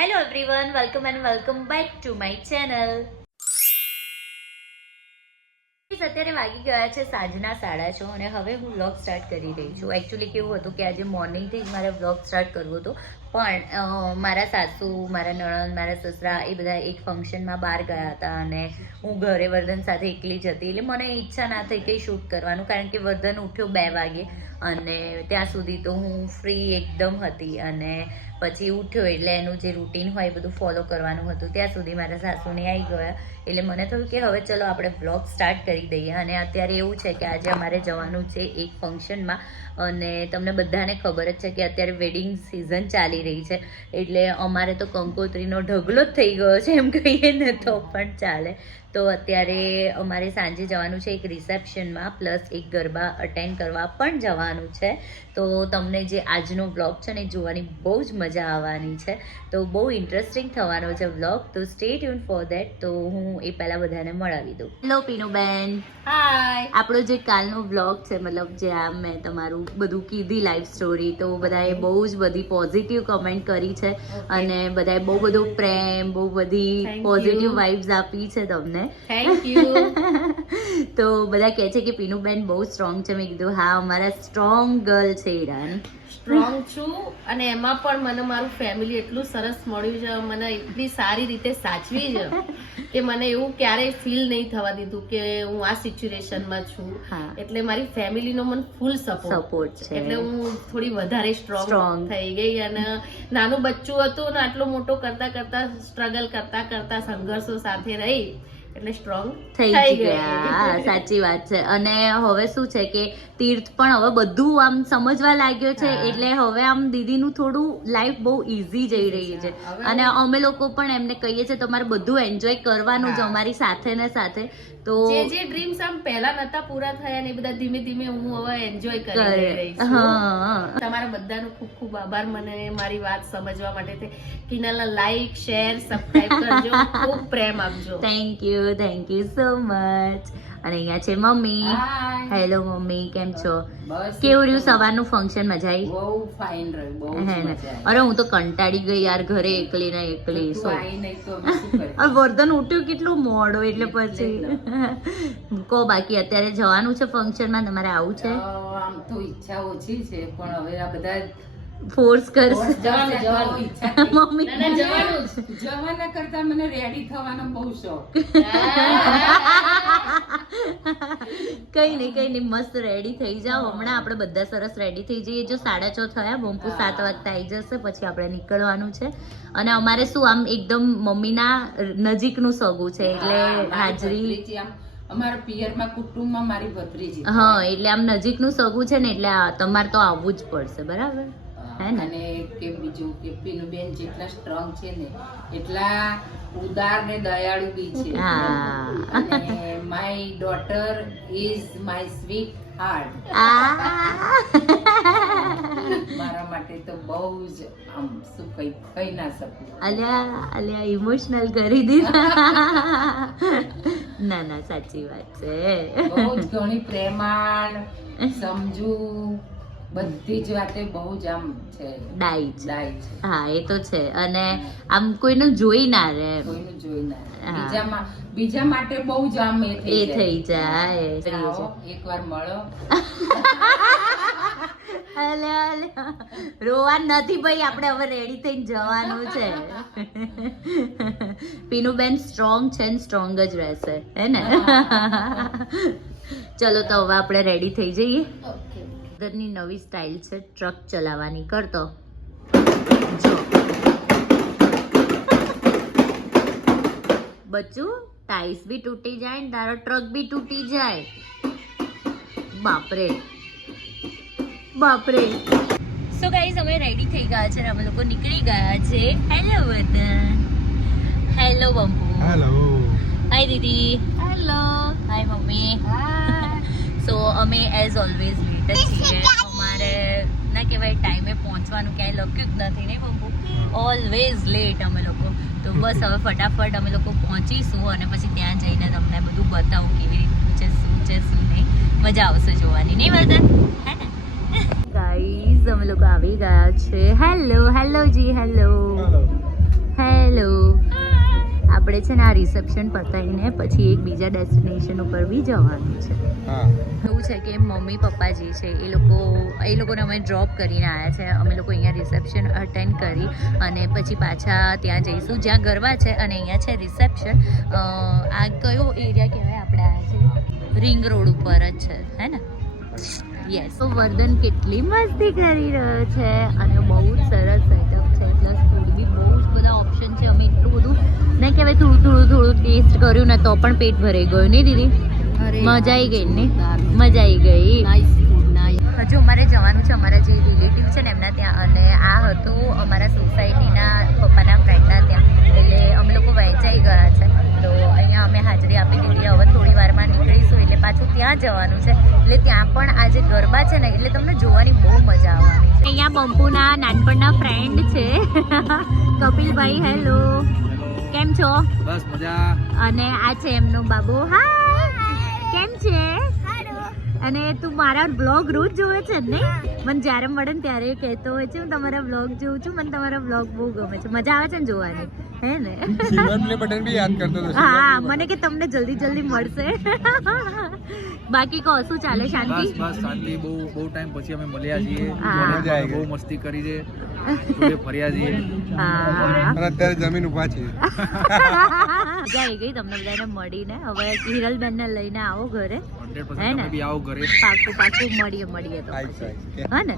Hello everyone welcome and welcome back to my channel અત્યારે વાગી ગયા છે સાંજના સાડા છ અને હવે હું વ્લોગ સ્ટાર્ટ કરી રહી છું. એકચ્યુઅલી કેવું હતું કે આજે મોર્નિંગથી જ મારે વ્લોગ સ્ટાર્ટ કરવો હતું. પણ મારા સાસુ, મારા નણંદ, મારા સસરા એ બધા એક ફંક્શનમાં બહાર ગયા હતા અને હું ઘરે વર્ધન સાથે એકલી જ હતી એટલે મને ઈચ્છા ના થઈ કંઈ શૂટ કરવાનું કારણ કે વર્ધન ઉઠ્યો બે વાગે અને ત્યાં સુધી તો હું ફ્રી એકદમ હતી અને પછી ઉઠ્યો એટલે એનું જે રૂટીન હોય એ બધું ફોલો કરવાનું હતું. ત્યાં સુધી મારા સાસુને આવી ગયા એટલે મને થયું કે હવે ચલો આપણે બ્લોગ સ્ટાર્ટ કરી દઈએ અને અત્યારે એવું છે કે આજે અમારે જવાનું છે એક ફંક્શનમાં અને તમને બધાને ખબર જ છે કે અત્યારે વેડિંગ સિઝન ચાલી રહી છે. એટલે અમારે તો કંકોત્રીનો ઢગલો જ થઈ ગયો છે, એમ કહીએ ને તો પણ ચાલે. તો અત્યારે અમારે સાંજે જવાનું છે એક રિસેપ્શનમાં પ્લસ એક ગરબા અટેન્ડ કરવા પણ જવાનું છે. તો તમને જે આજનો વ્લોગ છે ને એ જોવાની બહુ જ મજા આવવાની છે. તો બહુ ઇન્ટરેસ્ટિંગ થવાનો છે વ્લોગ તો સ્ટે ટ્યુન ફોર દેટ તો હું એ પહેલાં બધાને મળાવી દઉં. હેલો પીનુબેન હાય આપણો જે કાલનો વ્લોગ છે મતલબ જે આ મેં તમારું બધું કીધી લાઈફ સ્ટોરી તો બધાએ બહુ જ બધી પોઝિટિવ કમેન્ટ કરી છે અને બધાએ બહુ બધો પ્રેમ બહુ બધી પોઝિટિવ વાઇબ્સ આપી છે તમને. થેન્ક યુ તો બધા કહે છે કે પીનુબેન બહુ સ્ટ્રોંગ છે. મેં કીધું હા અમારા સ્ટ્રોંગ ગર્લ છે ઈરાન. સ્ટ્રોંગ છું અને એમાં પણ મને મારું ફેમિલી એટલું સરસ મળ્યું છે. મને એટલી સારી રીતે સાચવી છે કે મને એવું ક્યારેય ફીલ નહીં થવા દીધું કે હું આ સિચ્યુએશનમાં છું. એટલે મારી ફેમિલીનો મને ફૂલ સપોર્ટ છે. એટલે હું થોડી વધારે. સ્ટ્રોંગ થઈ ગઈ અને નાનું બચ્ચું હતું ને આટલો મોટો કરતા કરતા સ્ટ્રગલ કરતા કરતા સંઘર્ષો સાથે રહી. એટલે સ્ટ્રોંગ થઈ ગયા. સાચી વાત છે. અને હવે શું છે કે તીર્થ પણ હવે બધું આમ સમજવા લાગ્યો છે એટલે હવે આમ દીદીનું થોડું લાઈફ બહુ ઈઝી જઈ રહી છે. અને અમે લોકો પણ એમને કહીએ છીએ તમારે બધું એન્જોય કરવાનું જ અમારી સાથે ને સાથે. તો જે જે ડ્રીમ્સ આમ પહેલા નતા પૂરા થયા ને એ બધા ધીમે ધીમે હું હવે એન્જોય કરી રહી છું. હા. તમારા બધાનો ખૂબ ખૂબ આભાર. મને મારી વાત સમજવા માટે કિનાલા લાઈક શેર સબસ્ક્રાઇબ કરજો. ખૂબ પ્રેમ આપજો. Thank you thank you so much અને અહીંયા છે મમ્મી. Hello mummy. કેમ છો? કેવું રહ્યું સવારનું ફંક્શન મજા આવી બહુ ફાઇન રહ્યું બહુ હે ને. મજા અરે હું તો કંટાળી ગઈ યાર ઘરે એકલી ને એકલી સો વર્ધન ઉઠ્યું કેટલું મોડો એટલે એટલે પછી. કહો બાકી અત્યારે જવાનું છે ફંક્શનમાં તમારે આવું છે? આમ તો ઈચ્છા ઓછી છે પણ હવે આ બધા ફોર્સ કરશે. જવાનું, જવાનું. મમ્મી. ના, જવાનું જવાના કરતા મને રેડી થવાનો બહુ શોખ. કઈ નહીં કઈ નહીં મસ્ત રેડી થઈ જાઓ. હમણાં આપણે બધા સરસ રેડી થઈ જઈએ. જો સાડા છ થયા બમ્પુ સાત વાગતા આવી જશે પછી આપણે નીકળવાનું છે. અને અમારે શું આમ એકદમ મમ્મીના નજીકનું સગું છે એટલે હાજરી અમારા પિયરમાં કુટુંબમાં મારી ભત્રીજી હા એટલે આમ નજીકનું સગું છે ને એટલે તમારે તો આવવું જ પડશે બરાબર? અને કે બીજું કે પીનુબેન જેટલા સ્ટ્રોંગ છે ને એટલા ઉદાર ને દયાળુ બી છે. અને my daughter is my sweet heart મારા માટે તો બહુ જ આમ શું કઈ કહી ના શકું. અલ્યા અલ્યા ઇમોશનલ કરી દીધા. ના ના સાચી વાત છે. બહુ જ ઘણી પ્રેમાળ સમજુ બધી જ વાતે બહુ જ આમ છે. ડાઈ ડાઈ છે. હા એ તો છે. અને આમ કોઈનું જોઈ ના રહે. કોઈનું જોઈ ના. બીજા બીજા માટે બહુ જ આમ એ થઈ જાય. એકવાર મળો. અલે અલે રોવાનું નથી ભાઈ આપણે હવે રેડી થઈને જવાનું છે. પીનુબેન સ્ટ્રોંગ છે ને સ્ટ્રોંગ જ રહેશે હે ને? ચલો તો હવે આપણે રેડી થઈ જઈએ. ઓકે નવી સ્ટાઇલ છે ટ્રક ચલાવવાની કરતો. જો. બચ્ચું ટાઈસ બી તૂટી જાય ને તારો ટ્રક બી તૂટી જાય. બાપરે. બાપરે. સો ગાઈઝ અમે રેડી થઈ ગયા છે અને અમે લોકો નીકળી ગયા છે. Hello Vatan. Hello Bambu. Hello hi દીદી. Hello hi mummy. સો અમે એઝ ઓલવેઝ લેટ જ છીએ. અમારે ના કહેવાય ટાઈમે પહોંચવાનું ક્યાંય લખ્યું જ નથી ને બંબુ ઓલવેઝ લેટ અમે લોકો. તો બસ હવે ફટાફટ અમે લોકો પહોંચીશું અને પછી ત્યાં જઈને તમને બધું બતાવું કેવી રીતનું છે શું છે શું નહીં. મજા આવશે જોવાની. નહીં વર્ધન હે ને? ગાઈઝ અમે લોકો આવી ગયા છે. હેલો હેલો જી હેલો હેલો છે ને આ રિસેપ્શન પતાવીને પછી એક બીજા ડેસ્ટિનેશન ઉપર બી જવાનું છે. એવું છે કે મમ્મી પપ્પા જે છે એ લોકો એ લોકોને અમે ડ્રોપ કરીને આવ્યા છે. અમે લોકો અહીંયા રિસેપ્શન અટેન્ડ કરી અને પછી પાછા ત્યાં જઈશું. જ્યાં ગરબા છે અને અહીંયા છે રિસેપ્શન આ કયો એરિયા કહેવાય? આપણે આ છે રિંગ રોડ ઉપર જ છે હે ને? યસ તો વર્ધન કેટલી મસ્તી કરી રહ્યો છે અને બહુ જ સરસ છે પ્લસ ફૂડ બી બહુ જ બધા ઓપ્શન છે અમે એટલું બધું ના કહેવાય થોડું થોડું થોડું ટેસ્ટ કર્યું ને તો પણ પેટ ભરાઈ ગયું નહીં દીદી? મજા આવી ગઈ ને? મજા આવી ગઈ. હજુ અમારે જવાનું છે અમારા જે રિલેટિવ છે ને એમના ત્યાં અને આ હતું અમારા સોસાયટીના પપ્પાના ફ્રેન્ડના ત્યાં. એટલે અમે લોકો વહેંચાઈ ગયા છે. તો અહીંયા અમે હાજરી આપી દીધી. હવે થોડી વારમાં નીકળીશું એટલે પાછું ત્યાં જવાનું છે. એટલે ત્યાં પણ આ જે ગરબા છે ને એટલે તમને જોવાની બહુ મજા આવવાની છે. અહીંયા બંપુના નાનપણના ફ્રેન્ડ છે. કપિલભાઈ હેલો કેમ છો? બસ મજા. અને આ છે એમનું બાબુ. હા કેમ છે? અને તું મારા બ્લોગ રોજ જોવે છે ને મને જ્યારે મળે ને ત્યારે કહેતો હોય છે હું તમારા બ્લોગ જોઉં છું મને તમારા બ્લોગ બહુ ગમે છે. મજા આવે છે ને જોવાની? હે ને? બટન બી યાદ કરતો હતો હા મને કે તમને જલ્દી જલ્દી મળશે. બાકી કહો શું ચાલે શાંતિ? બસ બસ શાંતિ. બહુ બહુ ટાઈમ પછી અમે મળ્યા છીએ. હા. બહુ મસ્તી કરી છે. ફર્યા છીએ. હા. અત્યારે જમીન ઊભા છે મજા આવી ગઈ તમને બધાને મળીને. હવે હિરલબેન ને લઈને આવો ઘરે. હંડ્રેડ હે ને? તમે બી આવો ઘરે. પાકું પાકું મળીએ મળીએ તો આવીશ, પછી. હા ને?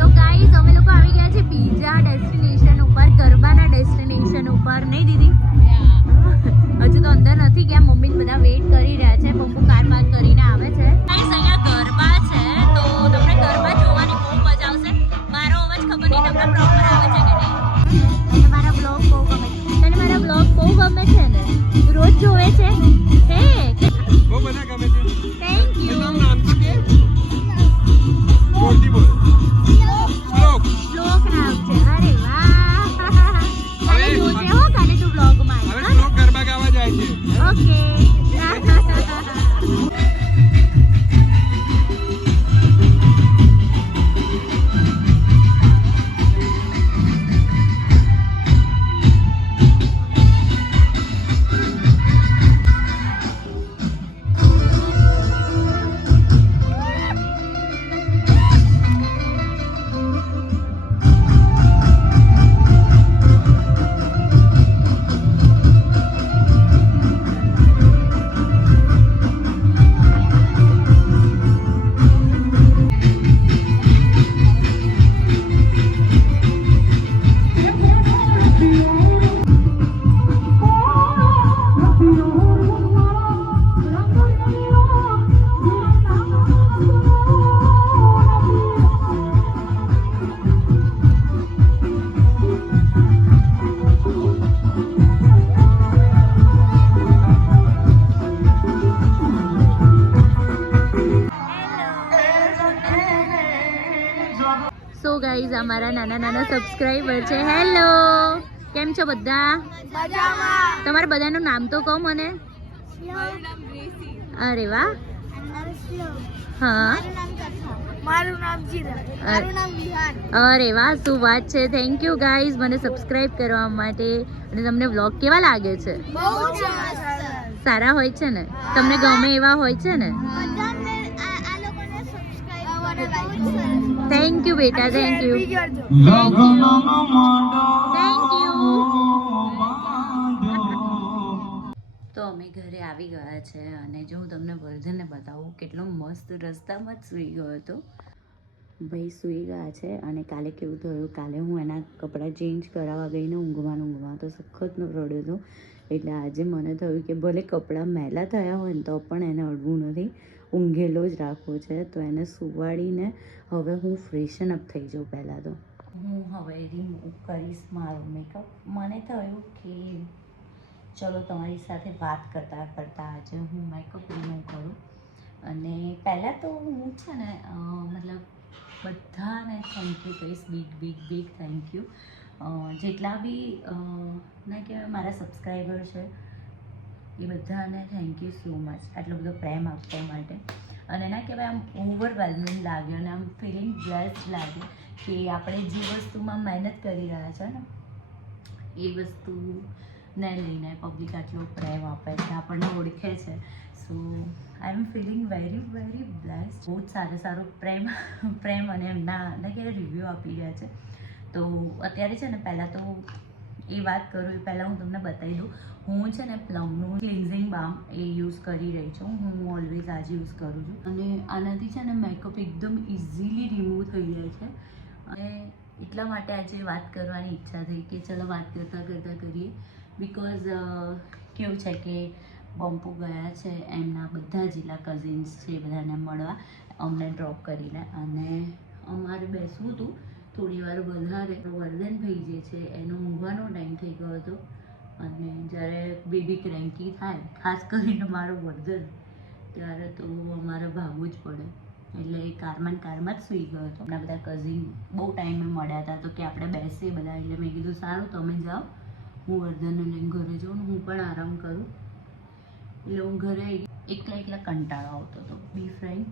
તો ગાઈઝ અમે લોકો આવી ગયા છે બીજા ડેસ્ટિનેશન ઉપર ગરબાના ડેસ્ટિનેશન ઉપર. નહીં દીદી? હજુ તો અંદર નથી ગયા. મમ્મી બધા વેઇટ કરી રહ્યા છે. પપ્પુ કાર પાર્ક કરીને આવે છે. અહીંયા ગરબા છે. તો તમને ગરબા જોવાની બહુ મજા આવશે. મારો અવાજ ખબર નહીં તમને પ્રોપર અમારા નાના નાના સબસ્ક્રાઈબર છે. હેલો કેમ છો બધા? તમારા બધાનું નામ તો કહો મને. અરે વાહ. હા. મારું નામ મારું નામ વિહાન. અરે વાહ શું વાત છે. થેન્ક યુ ગાઈઝ મને સબસ્ક્રાઇબ કરવા માટે. અને તમને વ્લોગ કેવા લાગે છે? સારા હોય છે ને? તમને ગમે એવા હોય છે ને? આ લોકોને સબસ્ક્રાઇબ થેન્ક યુ બેટા thank you thank you thank you તો અમે ઘરે આવી ગયા છે અને જો હું તમને વર્ધનને બતાવું કેટલો મસ્ત રસ્તામાં જ સૂઈ ગયો હતો. ભાઈ સૂઈ ગયા છે અને કાલે કેવું થયું? કાલે હું એના કપડાં ચેન્જ કરાવવા ગઈને ઊંઘમાં ઊંઘવા ઊંઘમાં તો સખતનો રડ્યો હતો. એટલે આજે મને થયું કે ભલે કપડાં મેલા થયા હોય ને તો પણ એને અડવું નથી. ઊંઘેલો જ રાખવો છે, તો એને સુવાડીને હવે હું ફ્રેશન અપ થઈ જાઉં પહેલાં તો. હું હવે રિમૂવ કરીશ મારો મેકઅપ મને થયું કે ચલો તમારી સાથે વાત કરતાં કરતાં આજે હું મેકઅપ રિમૂવ કરું. અને પહેલાં તો હું છે ને મતલબ બધાને થેન્ક યુ કહીશ big big big thank you જેટલા બી ના કહેવાય, મારા સબસ્ક્રાઈબર છે એ બધાને થેન્ક યુ સો મચ આટલો બધો પ્રેમ આપવા માટે. અને ના કહેવાય, આમ ઓવરવેલમિંગ લાગે અને આમ ફિલિંગ બ્લેસ્ડ લાગે કે આપણે જે વસ્તુમાં મહેનત કરી રહ્યા છે ને, એ વસ્તુ ને લઈને પબ્લિક આટલો પ્રેમ આપે છે, આપણને ઓળખે છે. So I am feeling very very blessed બહુ જ સારો સારો પ્રેમ પ્રેમ અને એમના ના કે રિવ્યૂ આપી રહ્યા છે. તો અત્યારે છે ને, પહેલાં તો એ વાત કરું એ પહેલાં હું તમને બતાવી દઉં. હું છે ને પ્લમનું ક્લિન્ઝિંગ બામ એ યુઝ કરી રહી છું. હું ઓલવેઝ આજે યુઝ કરું છું. અને આનાથી છે ને મેકઅપ એકદમ ઇઝીલી રિમૂવ થઈ જાય છે. અને એટલા માટે આજે વાત કરવાની ઈચ્છા થઈ કે ચલો વાત કરતાં કરતાં કરીએ. બિકોઝ કેવું છે કે બમ્પુ ગયા છે એમના બધા જિલ્લા કઝિન્સ છે બધાને મળવા. અમને ડ્રોપ કરીને અને અમારે બેસવું હતું. થોડી વાર વધારે. વર્ધનભાઈ જે છે, એનો ઊંઘવાનો ટાઈમ થઈ ગયો હતો. અને જ્યારે બેબી ક્રેન્કી થાય, ખાસ કરીને મારો વર્ધન, ત્યારે તો અમારે ભાગવું જ પડે. એટલે એ કારમાં કારમાં જ સૂઈ ગયો હતો. આપણા બધા કઝિન બહુ ટાઈમે મળ્યા હતા, તો કે આપણે બેસીએ બધા. એટલે મેં કીધું, સારું, તમે જાઓ. હું વર્ધનને લઈને ઘરે જાઉં હું પણ આરામ કરું. એટલે હું ઘરે એકલા એકલા કંટાળો આવતો હતો. બી ફ્રેન્ડ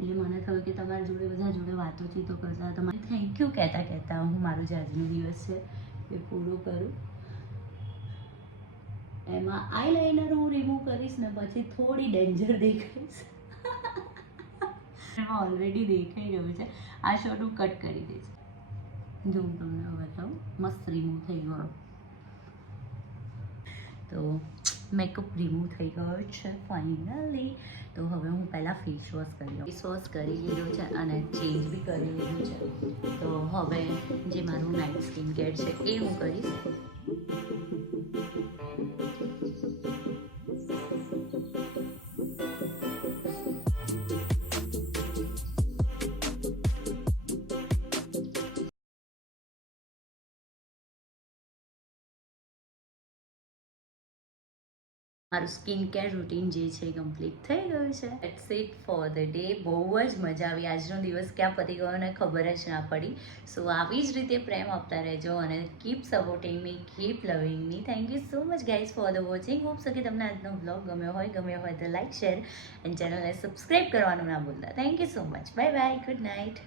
એટલે મને થયું કે તમારા જોડે બધા જોડે વાતોચીતો કરતા તમારે થેન્ક યુ કહેતા કહેતા હું મારો જે આજનો દિવસ છે એ પૂરો કરું. એમાં આઈ લાઇનર હું રિમૂવ કરીશ ને પછી થોડી ડેન્જર દેખાઈશ. એમાં ઓલરેડી દેખાઈ રહ્યું છે. આ શોટ હું કટ કરી દઈશ. જો હું તમને બતાવું. મસ્ત રિમૂવ થઈ ગયો. તો મેકઅપ રિમૂવ થઈ ગયો છે ફાઇનલી તો હવે હું પહેલાં ફેસ વોશ કરી ફેસ વોશ કરી લીધું છે અને ચેન્જ બી કરી લીધું છે. તો હવે જે મારું નાઇટ સ્કિન કેર છે એ હું કરીશ. મારું સ્કિન કેર રૂટીન જે છે કમ્પ્લીટ થઈ ગયું છે. It's it for the day બહુ જ મજા આવી. આજનો દિવસ ક્યાં પતી ગયો અને ખબર જ ના પડી. સો આવી જ રીતે પ્રેમ આપતા રહેજો અને keep supporting me keep loving me thank you so much guys for the watching hope so કે તમને આજનો બ્લોગ ગમ્યો હોય. ગમ્યો હોય તો લાઈક શેર એન્ડ ચેનલને સબસ્ક્રાઈબ કરવાનું ના ભૂલતા. Thank you so much bye bye good night